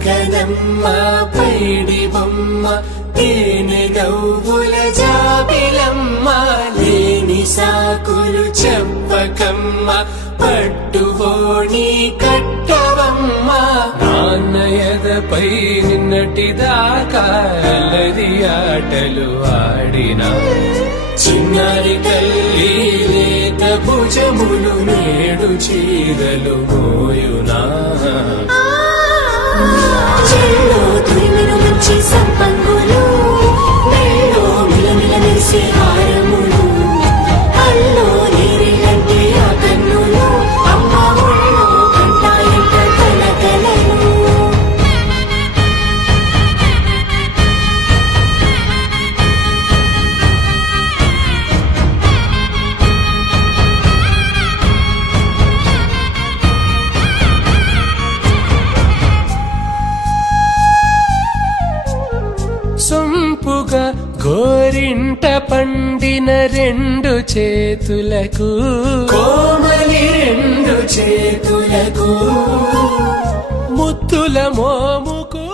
చక్కనమ్మ పైడి బొమ్మ తేనె నవ్వుల జాబిలమ్మ లేని సాకులు చెప్పకమ్మ పట్టువోణి కట్టవమ్మ నాన్నయదపై నిన్నటిదాకా అల్లరి ఆటలు ఆడినా చిన్నారి తల్లి లేత భుజములు నేడు చీరలు మోయునా చెల్లో తురిమిన మంచి సంపంగులు మెల్లో మిలమిల మెరిసే హారములు అల్లో నీరిలంటే ఆ కన్నులు అమ్మ ఒళ్ళో కంటాయంట కలకలను సొంపుగా గోరింట పండిన రెండు చేతులకు కోమలి రెండు చేతులకు ముత్తుల మోముకు